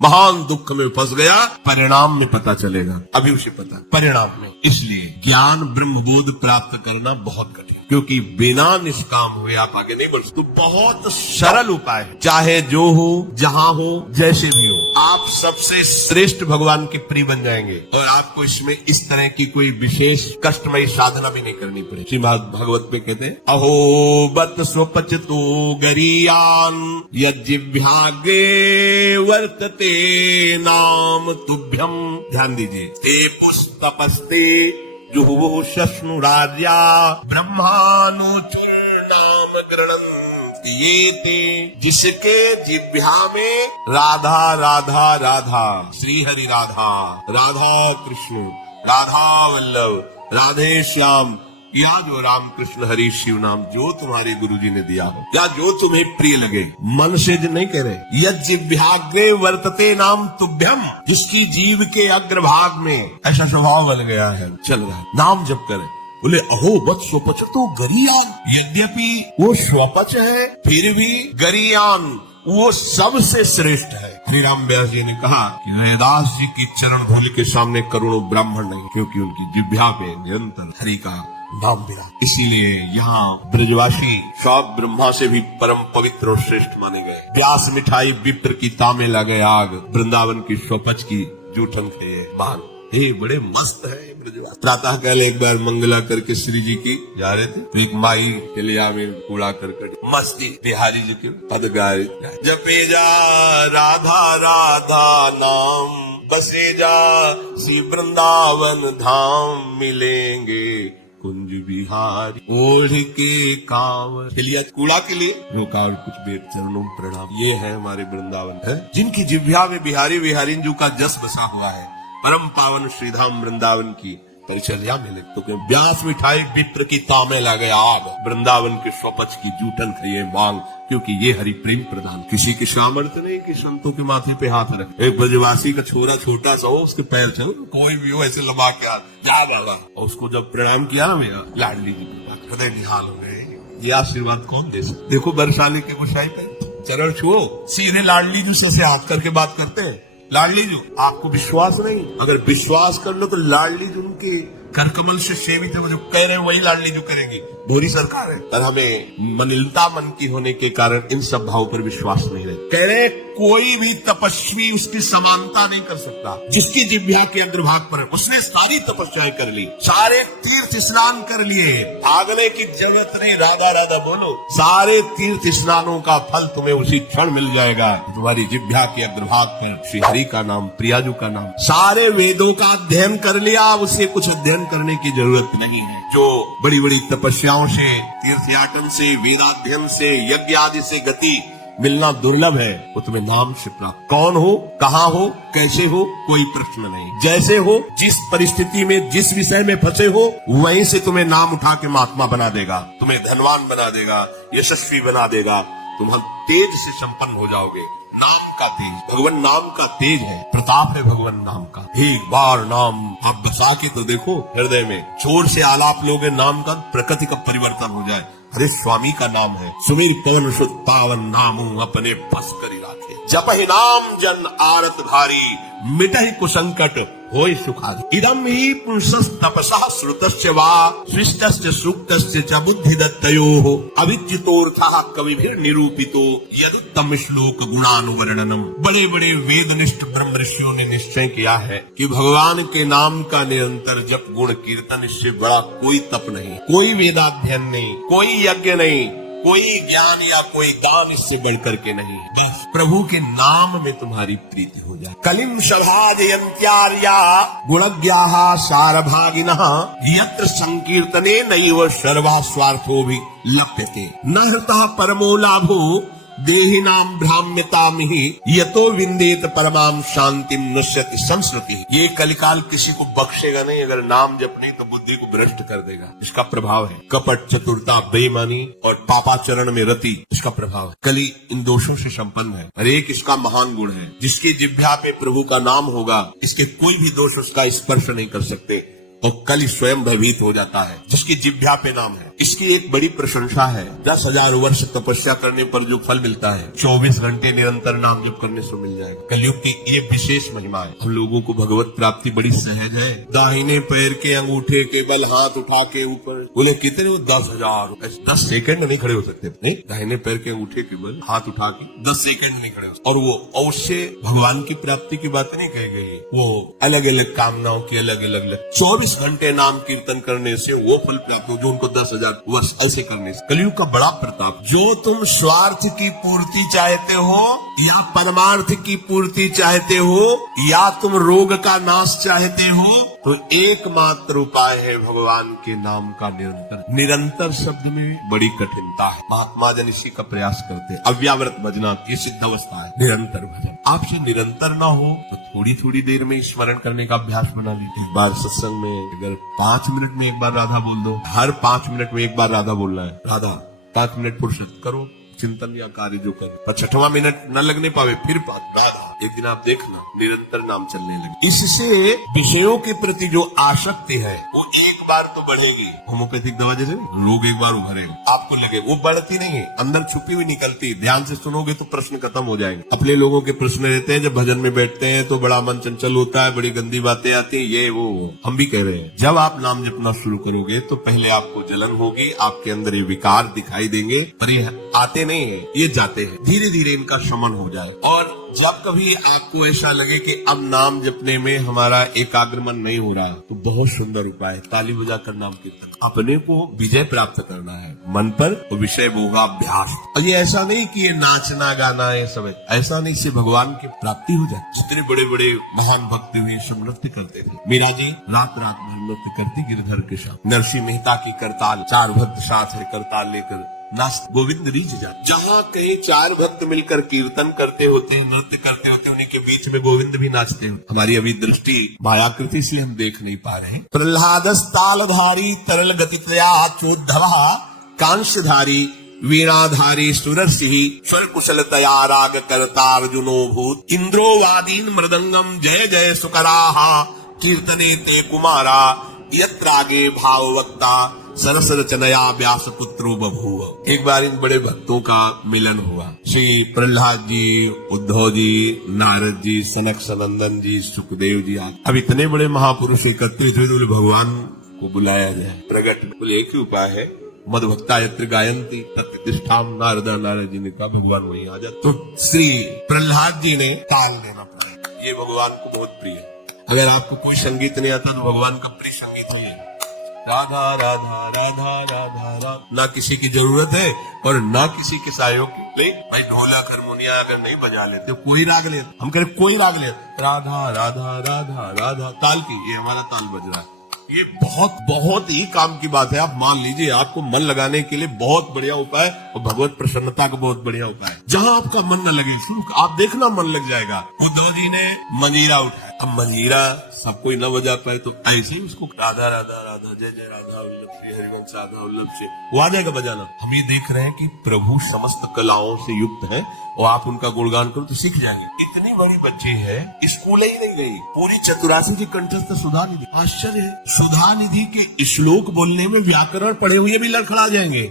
महान दुख में फंस गया। परिणाम में पता चलेगा, अभी उसे पता परिणाम में। इसलिए ज्ञान ब्रह्मबोध प्राप्त करना बहुत कठिन, क्योंकि बिना निष्काम हुए आप आगे नहीं बढ़ सकते। तो बहुत सरल उपाय है, चाहे जो हो, जहां हो, जैसे भी हो, आप सबसे श्रेष्ठ भगवान के प्रिय बन जाएंगे और आपको इसमें इस तरह की कोई विशेष कष्टमयी साधना भी नहीं करनी पड़े। श्रीमद् भागवत में कहते हैं, अहो बत स्वपचतो गरीयान यज्जिह्वाग्रे वर्तते नाम तुभ्यम। ध्यान दीजिए, ते पुस्तपस्ते जुहुः शश्नुरार्या ब्रह्मानुचूर्णाम गृह्णन्ति ये ते। जिसके जिह्वा में राधा राधा राधा, श्री हरि राधा, राधा कृष्ण, राधा वल्लभ, राधे श्याम, या जो राम कृष्ण हरि शिव नाम जो तुम्हारे गुरुजी ने दिया हो, या जो तुम्हें प्रिय लगे, मन से जो नहीं कह रहे। यज्जिह्वाग्रे वर्तते नाम तुभ्यम, जिसकी जीव के अग्रभाग में ऐसा स्वभाव बन गया है, चल रहा है, नाम जप करे। बोले अहो बत स्वपच तो गरीयान, यद्यपि वो स्वपच है फिर भी गरीयान वो सबसे श्रेष्ठ है। हरिराम व्यास जी ने कहा कि वेदास जी की चरण धूल के सामने करोड़ों ब्राह्मण नहीं, क्योंकि उनकी जिह्वा पे निरंतर हरि का नाम विरा। इसीलिए यहाँ ब्रजवासी सब ब्रह्मा से भी परम पवित्र और श्रेष्ठ माने गए। व्यास मिठाई विप्र की तामे लगे आग, वृंदावन की स्वपच की जूठन खे मान। ये बड़े मस्त है ब्रजवास। प्रातः काल एक बार मंगला करके श्री जी की जा रहे थे, तो एक माई के लिया में कूड़ा करकट मस्ती बिहारी जी के पद गाय जपे जा राधा राधा नाम, बसे जा श्री वृंदावन धाम, मिलेंगे कुंज बिहारी ओढ़ के कांवर। लिया कूड़ा के लिए रोका और कुछ बेट चरणों में प्रणाम। ये है हमारे वृंदावन है, जिनकी जिह्वा में बिहारी बिहारीन जी का जस बसा हुआ है। परम पावन श्रीधाम वृंदावन की परिचर्या मिले तो व्यास मिठाई विप्र की तामे लगे आग, वृंदावन के स्वपच की जूठन खाइए मांग, क्योंकि ये हरि प्रेम प्रदान। किसी की सामर्थ्य नहीं कि संतों के माथे पे हाथ रखे। एक ब्रजवासी का छोरा छोटा सा हो, उसके पैर चल कोई भी हो ऐसे लबा के हाथ जा बाबा, और उसको जब प्रणाम किया ना मेरा लाडली जी हृदय निहाल हो गए। ये आशीर्वाद कौन दे सकते? देखो बरसाली के गोसाई पे चरण छुओ, सीधे लाडली जी से हाथ करके बात करते हैं। लाडली जी, आपको विश्वास नहीं, अगर विश्वास कर लो तो लाडली जी उनके करकमल से सेवित है, वो जो कह रहे हैं वही लाडली जो करेंगी। भोरी सरकार है, पर हमें मनिलता मन की होने के कारण इन सब भावों पर विश्वास नहीं रहे। कह रहे कोई भी तपस्वी उसकी समानता नहीं कर सकता। जिसकी जिह्वा के अग्रभाग पर है, उसने सारी तपस्याएं कर ली, सारे तीर्थ स्नान कर लिए, भागने की जरूरत नहीं, राधा राधा बोलो। सारे तीर्थ स्नानों का फल तुम्हें उसी क्षण मिल जाएगा। तुम्हारी जिह्वा के अग्रभाग पर श्री हरि का नाम, प्रियाजू का नाम। सारे वेदों का अध्ययन कर लिया, उसे कुछ अध्ययन करने की जरूरत नहीं है। जो बड़ी बड़ी तपस्याओं से, तीर्थयाटन से, वेदाध्ययन से, यज्ञ आदि से गति मिलना दुर्लभ है, वो तुम्हें नाम से प्राप्त। कौन हो, कहाँ हो, कैसे हो, कोई प्रश्न नहीं। जैसे हो, जिस परिस्थिति में, जिस विषय में फंसे हो, वहीं से तुम्हें नाम उठा के महात्मा बना देगा, तुम्हें धनवान बना देगा, यशस्वी बना देगा। तुम हम तेज से संपन्न हो जाओगे। नाम का तेज, भगवान नाम का तेज है, प्रताप है भगवान नाम का। एक बार नाम आप बसा के तो देखो हृदय में, जोर से आलाप लोगे नाम का, प्रकृति का परिवर्तन हो जाए। अरे स्वामी का नाम है, सुमीर पवन सुत पावन नामू अपने बस करी राखे। जपहि नाम जन आरत धारी, मिटहि कुसंकट होय सुखारी। इदम ही पुंसस् तपसः श्रुतस्य वा सृष्टस्य सूक्तस्य च बुद्धिदत्तयोः अविच्युतोऽर्थः कविभिर् निरूपितो यदुत्तम श्लोक गुणानुवर्णनम। बड़े बड़े वेदनिष्ठ ब्रह्म ऋषियों ने निश्चय किया है कि भगवान के नाम का निरंतर जप, गुण कीर्तन, इससे बड़ा कोई तप नहीं, कोई वेदाध्ययन नहीं, कोई यज्ञ नहीं, कोई ज्ञान या कोई दान इससे बढ़कर के नहीं। बस प्रभु के नाम में तुम्हारी प्रीति हो जाए। कलिम सभाजयन्त्यार्या गुणज्ञाः सारभागिनः यत्र संकीर्तने नैव सर्वः स्वार्थो भी लप्यते न हृतः परमो लाभो देहिनाम भ्राम्यतामिहि यतो विन्देत परमाम शांतिम नश्यति संस्कृति। ये कलिकाल किसी को बख्शेगा नहीं, अगर नाम जप नहीं तो बुद्धि को भ्रष्ट कर देगा। इसका प्रभाव है कपट, चतुरता, बेईमानी और पापाचरण में रति, इसका प्रभाव है। कली इन दोषों से संपन्न है। हर एक इसका महान गुण है। जिसकी जिह्वा पे प्रभु का नाम होगा, इसके कोई भी दोष उसका स्पर्श नहीं कर सकते, और कली स्वयं भयभीत हो जाता है। जिसकी जिह्वा पे नाम है, इसकी एक बड़ी प्रशंसा है। 10,000 वर्ष तपस्या करने पर जो फल मिलता है 24 घंटे निरंतर नाम जप करने से मिल जाएगा। कलयुग की ये विशेष महिमा है। हम लोगों को भगवत प्राप्ति बड़ी सहज है। दाहिने पैर के अंगूठे के बल हाथ उठा के ऊपर, बोले कितने? 10,000। 10 सेकंड नहीं खड़े हो सकते। नहीं, दाहिने पैर के अंगूठे के बल हाथ उठा के 10 सेकंड नहीं खड़े हो सकते। और वो अवश्य भगवान की प्राप्ति की बात नहीं कही गई है। वो अलग अलग कामनाओं की अलग अलग 24 घंटे नाम कीर्तन करने से वो फल प्राप्त हो जो उनको 10,000 वर्ष ऐसे करने से। कलयुग का बड़ा प्रताप। जो तुम स्वार्थ की पूर्ति चाहते हो या परमार्थ की पूर्ति चाहते हो या तुम रोग का नाश चाहते हो, तो एकमात्र उपाय है भगवान के नाम का निरंतर। निरंतर शब्द में बड़ी कठिनता है। महात्मा जन इसी का प्रयास करते हैं। अव्यावृत भजना ये सिद्ध अवस्था है। निरंतर भजन आपसे निरंतर ना हो तो थोड़ी थोड़ी देर में स्मरण करने का अभ्यास बना लीजिए। एक बार सत्संग में अगर 5 मिनट में एक बार राधा बोल दो, हर 5 मिनट में एक बार राधा बोलना है। राधा 5 मिनट फुर्सत करो, चिंतन या कार्य जो करे, पर 6वां मिनट न लगने पावे फिर राधा। एक दिन आप देखना निरंतर नाम चलने लगे। इससे विषयों के प्रति जो आसक्ति है वो एक बार तो बढ़ेगी। होम्योपैथिक दवा जैसे रोग एक बार उभरेगा, आपको लगे वो बढ़ती नहीं है, अंदर छुपी हुई निकलती। ध्यान से सुनोगे तो प्रश्न खत्म हो जाएंगे। अपने लोगों के प्रश्न रहते हैं, जब भजन में बैठते हैं तो बड़ा मन चंचल होता है, बड़ी गंदी बातें आती है, ये वो। हम भी कह रहे हैं जब आप नाम जपना शुरू करोगे तो पहले आपको जलन होगी, आपके अंदर ये विकार दिखाई देंगे, पर ये आते नहीं है, ये जाते हैं। धीरे धीरे इनका शमन हो जाए। और जब कभी आपको ऐसा लगे कि अब नाम जपने में हमारा एकाग्र मन नहीं हो रहा, तो बहुत सुंदर उपाय है ताली बजाकर नाम कीर्तन। अपने को विजय प्राप्त करना है मन पर, तो विषय होगा अभ्यास। और ये ऐसा नहीं कि ये नाचना गाना ये सब ऐसा नहीं, इससे भगवान की प्राप्ति हो जाए। जितने बड़े बड़े महान भक्त हुए सब नृत्य करते थे। मीरा जी रात रात भर नृत्य करती गिरधर के साथ। नरसिंह मेहता की करताल, 4 भक्त साथ है करताल लेकर नाच गोविंद रीझ जा। जहाँ कहीं 4 भक्त मिलकर कीर्तन करते होते हैं, नृत्य करते होते हैं, उन्हीं के बीच में गोविंद भी नाचते हैं। हमारी अभी दृष्टि मायाकृति इसलिए हम देख नहीं पा रहे हैं। प्रहलादस्तालधारी तरल गतितया चोद्धवा कांशधारी वीणाधारी सुरसिंह स्वर कुशलतया राग करता अर्जुनो भूत इंद्रो वादीन मृदंगम जय जय सुकराहा कीर्तने ते कुमारा यत्रागे भाववक्ता सरस रचनया व्यास पुत्रो बभूव। एक बार इन बड़े भक्तों का मिलन हुआ। श्री प्रहलाद जी, उद्धव जी, नारद जी, सनक सनंदन जी, सुखदेव जी। अब इतने बड़े महापुरुष एकत्रित हुए तो भगवान को बुलाया जाए। प्रगट बोले एक ही उपाय है, मद भक्ता यत्र गायंती तत्तिष्ठाम। नारद जी ने कहा भगवान वहीं आ जाते। तो श्री प्रहलाद जी ने ताल देना पड़ा। ये भगवान को बहुत प्रिय है। अगर आपको कोई संगीत नहीं आता तो भगवान का प्रिय संगीत है राधा राधा राधा राधा राधा। ना किसी की जरूरत है और ना किसी के सहयोग की। नहीं भाई, ढोलक हारमोनिया अगर नहीं बजा लेते, कोई राग ले, हम कह रहे कोई राग ले, राधा राधा राधा राधा ताल की, ये हमारा ताल बज रहा है। ये बहुत ही काम की बात है। आप मान लीजिए आपको मन लगाने के लिए बहुत बढ़िया उपाय और भगवत प्रसन्नता का बहुत बढ़िया उपाय। जहाँ आपका मन न लगे शुरू आप देखना मन लग जाएगा। उद्धव जी ने मंजीरा उठाया। अब मंजीरा सब कोई न बजा पाए तो ऐसे ही उसको राधा राधा राधा जय जय राधा वल्लभ श्री हरिवंश राधा वल्लभ से वो आ जाएगा बजाना। हम ये देख रहे हैं कि प्रभु समस्त कलाओं से युक्त है और आप उनका गुणगान करो तो सीख जाएंगे। इतनी बड़ी बच्ची है, स्कूल ही नहीं गई, पूरी चतुरासी की कंठस्थ सुधा निधि। आश्चर्य है, सुधा निधि के श्लोक बोलने में व्याकरण पढ़े हुए भी लड़खड़ा जाएंगे।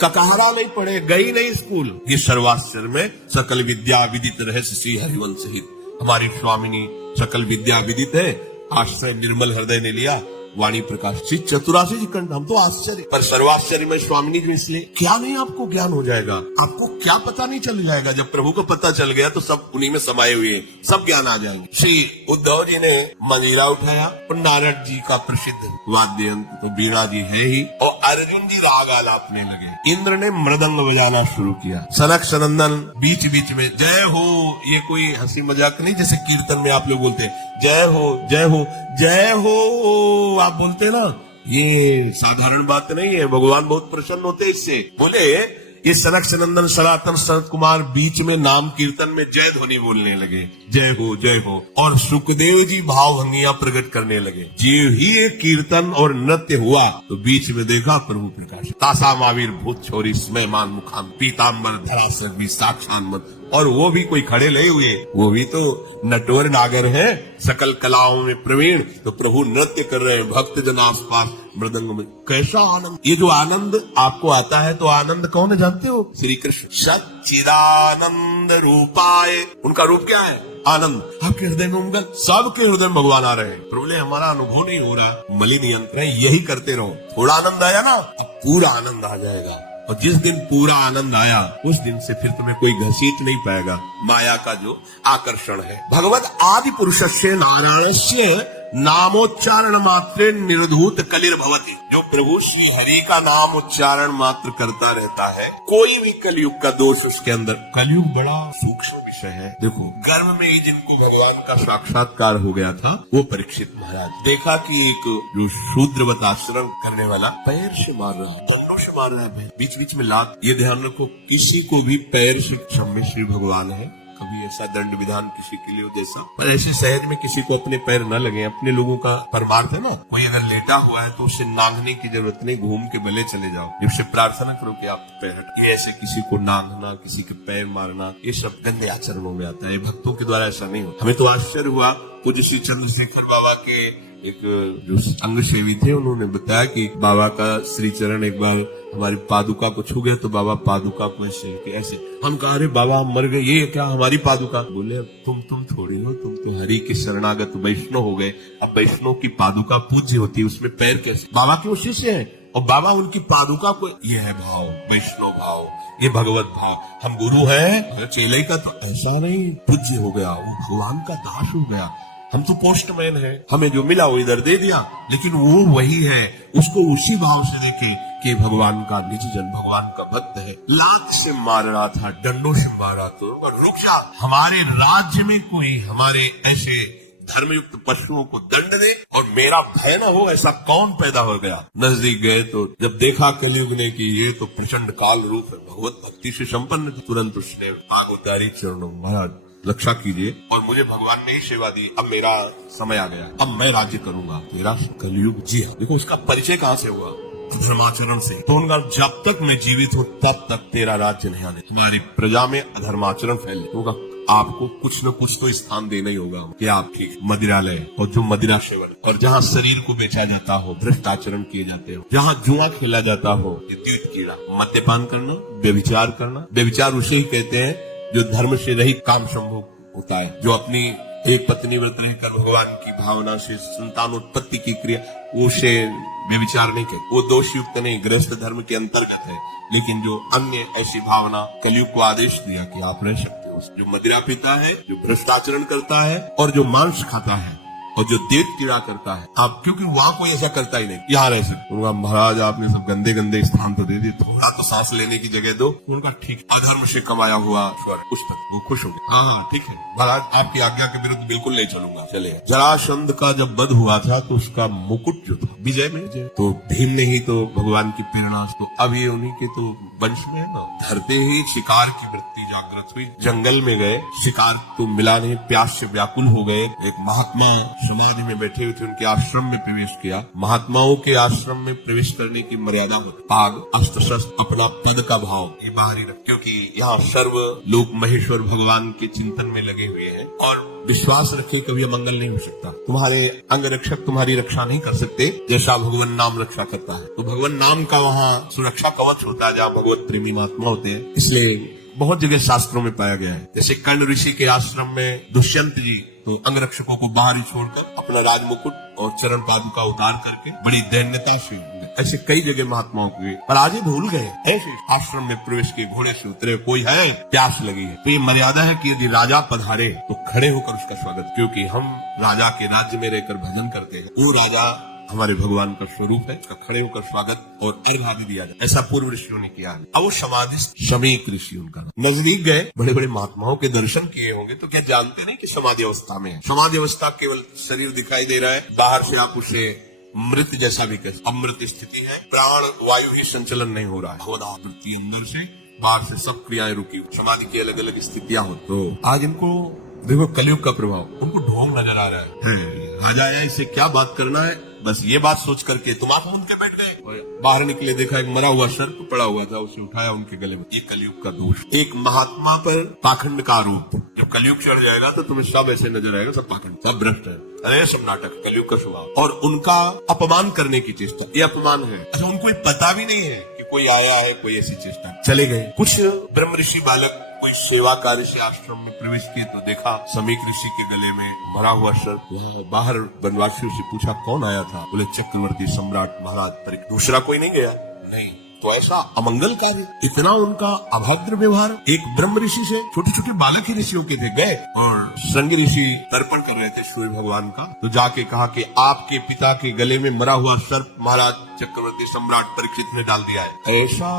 ककहरा नहीं पढ़े, गई नहीं स्कूल। ये सर्वाश्चर्य में सकल विद्या विदित रहस्य श्री हरिवंश हित। हमारी स्वामिनी सकल विद्या विदित है, आश्रय निर्मल हृदय ने लिया, वाणी प्रकाश श्री चतुरासी जी कंठ। हम तो आश्चर्य, पर सर्वाश्चर्य में स्वामिनी जी। इसलिए क्या नहीं आपको ज्ञान हो जाएगा, आपको क्या पता नहीं चल जाएगा। जब प्रभु को पता चल गया तो सब उन्हीं में समाये हुए सब ज्ञान आ जाएंगे। श्री उद्धव जी ने मंजीरा उठाया और नारद जी का प्रसिद्ध वाद्य यंत्र तो वीणा जी है ही, और अर्जुन जी राग आलापने लगे। इंद्र ने मृदंग बजाना शुरू किया। सनक सनंदन बीच बीच में जय हो। ये कोई हंसी मजाक नहीं, जैसे कीर्तन में आप लोग बोलते हैं जय हो जय हो जय हो, आप बोलते ना, ये साधारण बात नहीं है। भगवान बहुत प्रसन्न होते इससे। बोले ये सनक सनंदन सनातन सनत कुमार बीच में नाम कीर्तन में जय ध्वनि बोलने लगे, जय हो जय हो। और सुखदेव जी भाव भंगियां प्रकट करने लगे। जी ही एक कीर्तन और नृत्य हुआ तो बीच में देखा प्रभु प्रकाश। तासा मावीर भूत छोरी स्मयमान मुखान पीताम्बर धरा सर्वी साक्षान मत और वो भी कोई खड़े नहीं हुए, वो भी तो नटवर नागर है, सकल कलाओं में प्रवीण। तो प्रभु नृत्य कर रहे हैं, भक्त जन आसपास मृदंग में। कैसा आनंद! ये जो आनंद आपको आता है, तो आनंद कौन है जानते हो? श्री कृष्ण। सच्चिदानंद रूपाय, उनका रूप क्या है? आनंद। आपके हृदय में उमगल, सबके हृदय में भगवान आ रहे हैं। प्रभु ने हमारा अनुभव नहीं हो रहा, मलिन यंत्र है, यही करते रहो। थोड़ा आनंद आया ना, अब पूरा आनंद आ जाएगा। और जिस दिन पूरा आनंद आया, उस दिन से फिर तुम्हें कोई घसीट नहीं पाएगा माया का जो आकर्षण है। भगवत आदि पुरुषस्य नारायणस्य नामोच्चारण मात्रे निर्धूत कलिर्भवति। जो प्रभु श्री हरि का नाम उच्चारण मात्र करता रहता है, कोई भी कलयुग का दोष उसके अंदर। कलयुग बड़ा सूक्ष्म विषय है। देखो, गर्भ में ही जिनको भगवान का साक्षात्कार हो गया था, वो परीक्षित महाराज। देखा कि एक जो शूद्रवत आचरण करने वाला पैर से मार रहा, दंडों से मार रहा है, बीच बीच में लात। ये ध्यान रखो, किसी को भी पैर से क्षम्य श्री भगवान है। कभी ऐसा दंड विधान किसी के लिए जैसा, पर ऐसे सहज में किसी को अपने पैर न लगे। अपने लोगों का परमार्थ है ना, कोई अगर लेटा हुआ है तो उसे नांगने की जरूरत नहीं, घूम के भले चले जाओ, जिससे प्रार्थना करो कि आप पैर हट। ये ऐसे किसी को नांगना, किसी के पैर मारना, ये सब गंदे आचरणों में आता है। भक्तों के द्वारा ऐसा नहीं होता। हमें तो आश्चर्य हुआ, पूज्य श्री चंद्रशेखर बाबा के एक जो अंग सेवी थे, उन्होंने बताया कि बाबा का श्री चरण एक बार हमारी पादुका को छू गया, तो बाबा पादुका को ऐसे हम कहा, अरे बाबा हम मर गए, ये क्या हमारी पादुका? बोले तुम थोड़ी हो, तुम तो हरि के शरणागत वैष्णव हो गए। अब वैष्णव की पादुका पूज्य होती है, उसमें पैर कैसे? बाबा के शिष्य है और बाबा उनकी पादुका को, ये है भाव, वैष्णव भाव, ये भगवत भाव। हम गुरु हैं, चेले का तो ऐसा नहीं, पूज्य हो गया, वो भगवान का दास हो गया। हम तो पोस्टमैन है, हमें जो मिला वो इधर दे दिया, लेकिन वो वही है, उसको उसी भाव से देखे कि भगवान का निज जन, भगवान का भक्त है। लात से मार रहा था, डंडों से मारा, तो रुक जा, हमारे राज्य में कोई हमारे ऐसे धर्मयुक्त पशुओं को दंड दे और मेरा भय न हो, ऐसा कौन पैदा हो गया? नजदीक गए तो जब देखा कलयुग ने कि ये तो प्रचंड काल रूप है, भगवत भक्ति से संपन्न, तुरंत उसने आग उतारी चरणों, महाराज रक्षा कीजिए। और मुझे भगवान ने ही सेवा दी, अब मेरा समय आ गया, अब मैं राज्य करूंगा। तेरा कलयुग, जी हाँ। देखो उसका परिचय कहाँ से हुआ? धर्माचरण से। तो उनका जब तक मैं जीवित हूँ तब तक तेरा राज्य नहीं आने, तुम्हारी प्रजा में अधर्माचरण फैले होगा, आपको कुछ न कुछ तो स्थान देना ही होगा कि आप ठीक मदिरालय और जो मदिरा सेवन, और जहाँ शरीर को बेचा जाता हो, भ्रष्ट आचरण किए जाते हो, जहाँ जुआ खेला जाता हो, द्वैत कीड़ा, मद्यपान करना, व्यभिचार करना। व्यभिचार उसे ही कहते हैं जो धर्म से रहित काम संभव होता है, जो अपनी एक पत्नी व्रत रहकर भगवान की भावना से संतानोत्पत्ति की क्रिया, उसे व्यभिचार नहीं कहते, वो दोष युक्त नहीं, गृहस्थ धर्म के अंतर्गत है। लेकिन जो अन्य ऐसी भावना, कलयुग को आदेश दिया कि आप रह सकते हो, जो मदिरा पीता है, जो भ्रष्टाचरण करता है और जो मांस खाता है और जो देव कीड़ा करता है, आप क्योंकि वहां कोई ऐसा करता ही नहीं, यहाँ रह सकते। उनका महाराज आपने सब गंदे गंदे स्थान तो दे दिए, थोड़ा तो सांस लेने की जगह दो। उनका ठीक, अधर्म से कमाया हुआ स्वर्ग, कुछ तक वो खुश हो गए। हाँ ठीक है महाराज, आपकी आज्ञा के विरुद्ध बिल्कुल नहीं चलूंगा। चले, जरासंध का जब वध हुआ था तो उसका मुकुट जो था विजय में, तो भीम ने ही तो भगवान की प्रेरणा, तो अब ये उन्हीं के तो वंश में है ना। धरते ही शिकार की वृत्ति जागृत हुई, जंगल में गए, शिकार तो मिला नहीं, प्यास से व्याकुल हो गए। एक महात्मा समाधि में बैठे हुए थे, उनके आश्रम में प्रवेश किया। महात्माओं के आश्रम में प्रवेश करने की मर्यादा होती, पाग, अस्त्र शस्त्र, अपना पद का भाव ये बाहर ही रख, क्योंकि यहाँ सर्व लोक महेश्वर भगवान के चिंतन में लगे हुए हैं और विश्वास रखे कभी अमंगल नहीं हो सकता। तुम्हारे अंग रक्षक तुम्हारी रक्षा नहीं कर सकते जैसा भगवान नाम रक्षा करता है। तो भगवान नाम का वहाँ सुरक्षा कवच होता है, जहाँ भगवत प्रेमी महात्मा होते हैं। इसलिए बहुत जगह शास्त्रों में पाया गया है, जैसे कर्ण ऋषि के आश्रम में दुष्यंत जी तो अंगरक्षकों को बाहर ही छोड़कर अपना राजमुकुट और चरण पादुका उतार करके बड़ी दैन्यता से, ऐसे कई जगह महात्माओं के, पर आज ही भूल गए। ऐसे आश्रम में प्रवेश के, घोड़े से उतरे, कोई है, प्यास लगी है, तो ये मर्यादा है कि यदि राजा पधारे तो खड़े होकर उसका स्वागत, क्योंकि हम राजा के राज्य में रहकर भजन करते हैं। वो राजा हमारे भगवान का स्वरूप है, उसका खड़े होकर स्वागत और अर्घ आदि दिया जाए, ऐसा पूर्व ऋषियों ने किया है। अब वो समाधि शमीक ऋषि, उनका नजदीक गए, बड़े बड़े महात्माओं के दर्शन किए होंगे, तो क्या जानते नहीं कि समाधि अवस्था में है। समाधि अवस्था केवल शरीर दिखाई दे रहा है, बाहर से आप उसे मृत जैसा भी कह, अमृत स्थिति है, प्राण वायु ही संचलन नहीं हो रहा है, वृत्ति अंदर से, बाहर से सब क्रियाएं रुकी, समाधि की अलग अलग स्थितियां हो। तो आज इनको देखो कलयुग का प्रभाव, उनको ढोंग नजर आ रहा है। राजा है, इससे क्या बात करना है, बस ये बात सोच करके तुम आप उनके बैठ गए। बाहर निकले, देखा एक मरा हुआ सर्प पड़ा हुआ था, उसे उठाया उनके गले में। ये कलयुग का दोष। एक महात्मा पर पाखंड का आरोप। जब कलयुग चढ़ जाएगा तो तुम्हें सब ऐसे नजर आएगा, सब पाखंड, सब भ्रष्ट है, अरे सब नाटक, कलयुग का स्वभाव। और उनका अपमान करने की चेष्टा, ये अपमान है। अच्छा, उनको पता भी नहीं है कि कोई आया है, कोई ऐसी चेष्टा। चले गए। कुछ ब्रह्म ऋषि बालक कोई सेवा कार्य से आश्रम में प्रवेश किए तो देखा समीक ऋषि के गले में मरा हुआ सर्प। वहाँ बाहर वनवासियों से पूछा कौन आया था? बोले चक्रवर्ती सम्राट महाराज परीक्षित। दूसरा कोई नहीं गया? नहीं। तो ऐसा अमंगल कार्य, इतना उनका अभद्र व्यवहार एक ब्रह्म ऋषि से। छोटे छोटे बालक ही ऋषियों के थे। गए और श्रृंग ऋषि तर्पण कर रहे थे सूर्य भगवान का, तो जाके कहा कि आपके पिता के गले में मरा हुआ सर्प महाराज चक्रवर्ती सम्राट परीक्षित ने डाल दिया है। ऐसा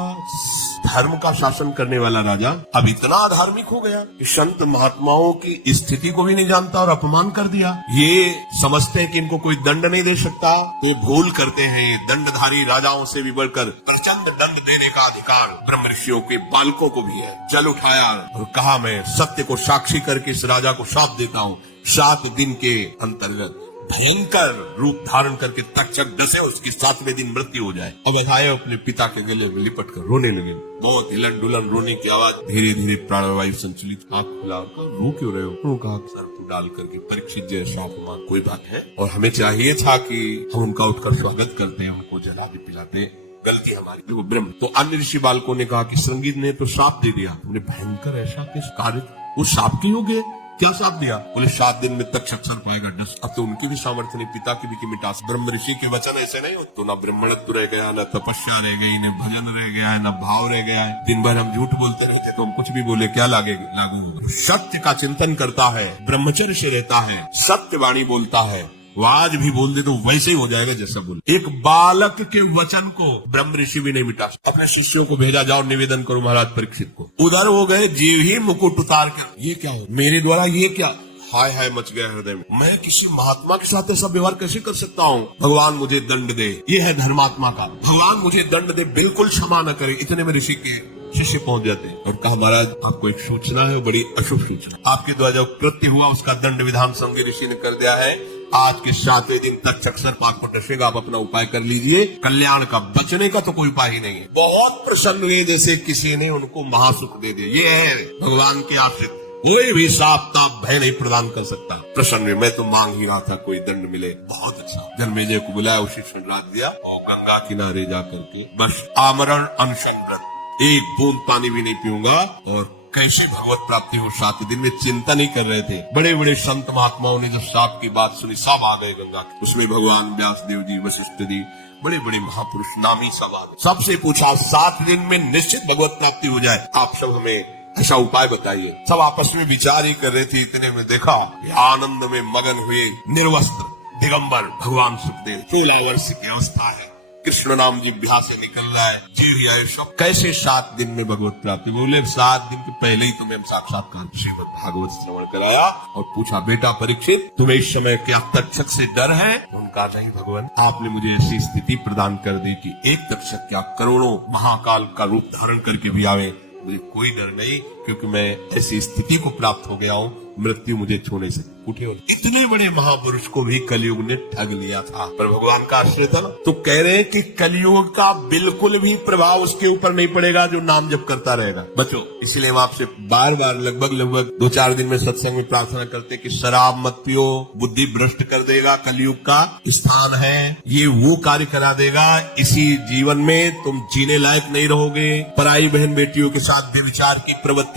धर्म का शासन करने वाला राजा अब इतना धार्मिक हो गया कि संत महात्माओं की स्थिति को भी नहीं जानता और अपमान कर दिया। ये समझते हैं कि इनको कोई दंड नहीं दे सकता, तो भूल करते हैं। दंडधारी राजाओं से भी बढ़कर प्रचंड दंड देने का अधिकार ब्रह्म ऋषियों के बालकों को भी है। जल उठाया और कहा मैं सत्य को साक्षी करके इस राजा को शाप देता हूँ, 7 दिन के अंतर्गत भयंकर रूप धारण करके तक्षक डसे, उसकी 7वें दिन मृत्यु हो जाए। अब बधाए अपने पिता के गले में लिपट कर रोने लगे। बहुत हिलन डुलन रोने की आवाज, धीरे धीरे प्राणवायु संचलित, आंख खुला। रो क्यों रहे हो? उन्होंने कहा सर्प डाल करके परीक्षित जैसा अपमान कोई बात है, और हमें चाहिए था कि हम उनका उठकर स्वागत करते हैं, उनको जला भी पिलाते, गलती हमारी। वो ब्रह्म। तो अन्य ऋषि बालकों ने कहा कि श्रृंगी ने तो शाप दे दिया। उन्हें भयंकर ऐसा किस कार्य, वो शाप के योग्य? क्या साथ दिया? बोले 7 दिन में तक्षक सर्प आएगा डस। अब तो उनकी भी सामर्थ्य नहीं, पिता की भी की मिटास। ब्रह्म ऋषि के वचन ऐसे नहीं होते। तो ना ब्राह्मणत्व रह गया, न तपस्या रह गई, न भजन रह गया है, न भाव रह गया है। दिन भर हम झूठ बोलते रहते, तो हम कुछ भी बोले क्या लागू? सत्य का चिंतन करता है, ब्रह्मचर्य से रहता है, सत्यवाणी बोलता है, वो आज भी बोल दे तो वैसे ही हो जाएगा जैसा बोले। एक बालक के वचन को ब्रह्म ऋषि भी नहीं मिटा। अपने शिष्यों को भेजा, जाओ निवेदन करो महाराज परीक्षित को। उधर हो गए, जीव ही मुकुट उतार कर, ये क्या हो मेरे द्वारा, ये क्या? हाय हाय मच गया हृदय में। मैं किसी महात्मा के साथ ऐसा व्यवहार कैसे कर सकता हूँ? भगवान मुझे दंड दे। ये है धर्मात्मा का, भगवान मुझे दंड दे, बिल्कुल क्षमा न करे। इतने में ऋषि के शिष्य पहुंच जाते हैं और कहा महाराज आपको एक सूचना है, बड़ी अशुभ सूचना। आपके द्वारा जो कृत्य हुआ उसका दंड विधान संघ ऋषि ने कर दिया है। आज के 7वें दिन तक चक्षर पाक को डसेगा, आप अपना उपाय कर लीजिए। कल्याण का, बचने का तो कोई उपाय ही नहीं है। बहुत प्रसन्न हुए जैसे किसी ने उनको महासुख दे दिया। ये है भगवान के आश्रित, कोई भी साप ताप भय नहीं प्रदान कर सकता। प्रसन्न हुए, मैं तो मांग ही रहा था कोई दंड मिले। बहुत अच्छा। जन्मेजय को बुलाया, उसी से रात दिया और गंगा किनारे जा करके बस आमरण अनशन व्रत, एक बूंद पानी भी नहीं पीऊंगा। और कैसे भगवत प्राप्ति हो 7 दिन में चिंतन ही कर रहे थे। बड़े बड़े संत महात्माओं ने जो साप की बात सुनी, सब आ गए गंगा के। उसमें भगवान व्यासदेव जी, वशिष्ठ जी, बड़े बड़े महापुरुष नामी सब आ गए। सबसे पूछा 7 दिन में निश्चित भगवत प्राप्ति हो जाए, आप सब हमें ऐसा उपाय बताइए। सब आपस में विचार ही कर रहे थे। इतने में देखा आनंद में मगन हुए निर्वस्त्र दिगंबर भगवान सुखदेव, 16 वर्ष की अवस्था है, कृष्ण नाम जिह्वा से निकल रहा है, जीव आयुष। कैसे 7 दिन में भगवत प्राप्ति? बोले 7 दिन के पहले ही तुम्हें साक्षात्कार श्रीमद् भागवत श्रवण कराया और पूछा बेटा परीक्षित तुम्हें इस समय क्या तक्षक से डर है? उनका नहीं भगवान, आपने मुझे ऐसी स्थिति प्रदान कर दी कि एक तक्षक क्या करोड़ों महाकाल का रूप धारण करके भी आवे, मुझे कोई डर नहीं, क्योंकि मैं ऐसी स्थिति को प्राप्त हो गया हूँ, मृत्यु मुझे छूने से उठे हो। इतने बड़े महापुरुष को भी कलयुग ने ठग लिया था, पर भगवान का आश्रय था ना। तो कह रहे हैं कि कलयुग का बिल्कुल भी प्रभाव उसके ऊपर नहीं पड़ेगा जो नाम जप करता रहेगा। बच्चों, इसलिए हम आपसे बार बार लगभग 2-4 दिन में सत्संग में प्रार्थना करते कि शराब मत पियो, बुद्धि भ्रष्ट कर देगा, कलयुग का स्थान है, ये वो कार्य करा देगा, इसी जीवन में तुम जीने लायक नहीं रहोगे। पराई बहन बेटियों के साथ व्यभिचार की प्रवृत्ति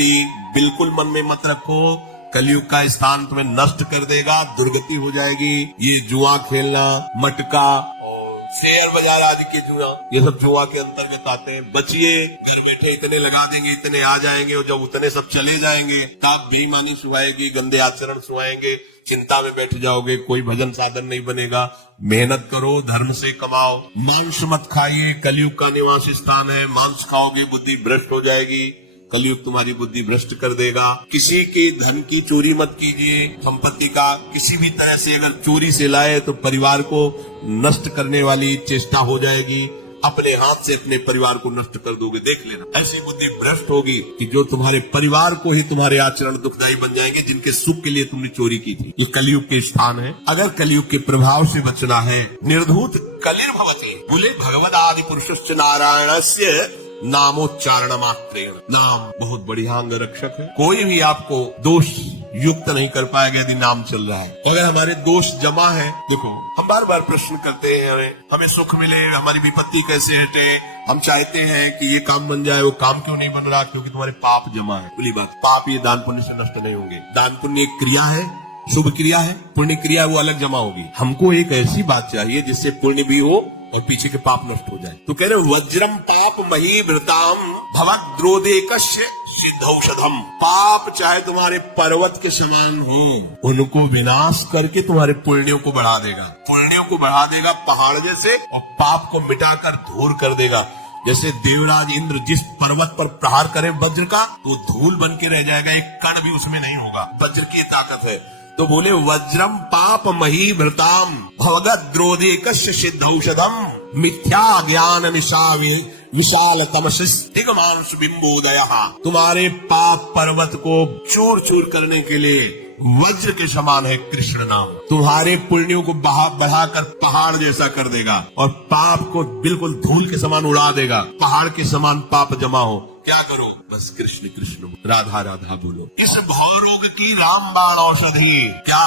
बिल्कुल मन में मत रखो, कलयुग का स्थान तुम्हें नष्ट कर देगा, दुर्गति हो जाएगी। ये जुआ खेलना, मटका और शेयर बाजार आदि के जुआ, ये सब जुआ के अंतर्गत आते हैं। बचिए, घर बैठे इतने लगा देंगे, इतने आ जाएंगे, और जब उतने सब चले जाएंगे तब बेईमानी सुहाएगी, गंदे आचरण सुहाएंगे, चिंता में बैठ जाओगे, कोई भजन साधन नहीं बनेगा। मेहनत करो, धर्म से कमाओ, मांस मत खाइए, कलयुग का निवास स्थान है, मांस खाओगे बुद्धि भ्रष्ट हो जाएगी, कलयुग तुम्हारी बुद्धि भ्रष्ट कर देगा। किसी के धन की चोरी मत कीजिए, संपत्ति का किसी भी तरह से अगर चोरी से लाए तो परिवार को नष्ट करने वाली चेष्टा हो जाएगी। अपने हाथ से अपने परिवार को नष्ट कर दोगे, देख लेना। ऐसी बुद्धि भ्रष्ट होगी कि जो तुम्हारे परिवार को ही तुम्हारे आचरण दुखदायी बन जाएंगे, जिनके सुख के लिए तुमने चोरी की थी। ये कलयुग के स्थान है। अगर कलयुग के प्रभाव से बचना है, निर्धूत कलिर्भवति, बोले भगवद आदि पुरुषस्य नारायणस्य नामोच्चारण मात्रेण। नाम बहुत बढ़िया अंग रक्षक है। कोई भी आपको दोष युक्त नहीं कर पाएगा यदि नाम चल रहा है। अगर हमारे दोष जमा है, देखो हम बार बार प्रश्न करते हैं, हमें सुख मिले, हमारी विपत्ति कैसे हटे, हम चाहते हैं कि ये काम बन जाए, वो काम क्यों नहीं बन रहा? क्योंकि तुम्हारे पाप जमा है। खुली बात, पाप ये दान पुण्य से नष्ट नहीं होंगे। दान पुण्य एक क्रिया है, शुभ क्रिया है, पुण्य क्रिया वो अलग जमा होगी। हमको एक ऐसी बात चाहिए जिससे पुण्य भी हो और पीछे के पाप नष्ट हो जाए। तो कह रहे वज्रम पाप मही वृताम भवद्रोदेकस्य सिद्धौषधम। पाप चाहे तुम्हारे पर्वत के समान हो, उनको विनाश करके तुम्हारे पुण्यों को बढ़ा देगा। पुण्यों को बढ़ा देगा पहाड़ जैसे, और पाप को मिटाकर धूल कर देगा। जैसे देवराज इंद्र जिस पर्वत पर प्रहार करे वज्र का, तो धूल बन के रह जाएगा, एक कण भी उसमें नहीं होगा। वज्र की ताकत है। तो बोले वज्रम पाप मही भृताम भवद्रोदेकस्य सिद्धौषधम मिथ्या ज्ञान निशावे विशाल तमसिगमांश बिंबोदय। तुम्हारे पाप पर्वत को चूर चूर करने के लिए वज्र के समान है कृष्ण नाम। तुम्हारे पुण्यों को बढ़ाकर पहाड़ जैसा कर देगा और पाप को बिल्कुल धूल के समान उड़ा देगा। पहाड़ के समान पाप जमा हो, क्या करो? बस कृष्ण कृष्ण, राधा राधा बोलो। इस भवरोग की रामबाण औषधि क्या?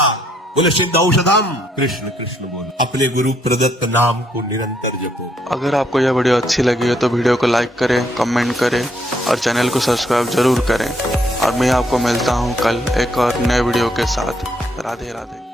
बोले सिद्ध औषधम, कृष्ण कृष्ण बोलो। अपने गुरु प्रदत्त नाम को निरंतर जपो। अगर आपको यह वीडियो अच्छी लगी है तो वीडियो को लाइक करें, कमेंट करें और चैनल को सब्सक्राइब जरूर करें। और मैं आपको मिलता हूँ कल एक और नए वीडियो के साथ। राधे राधे।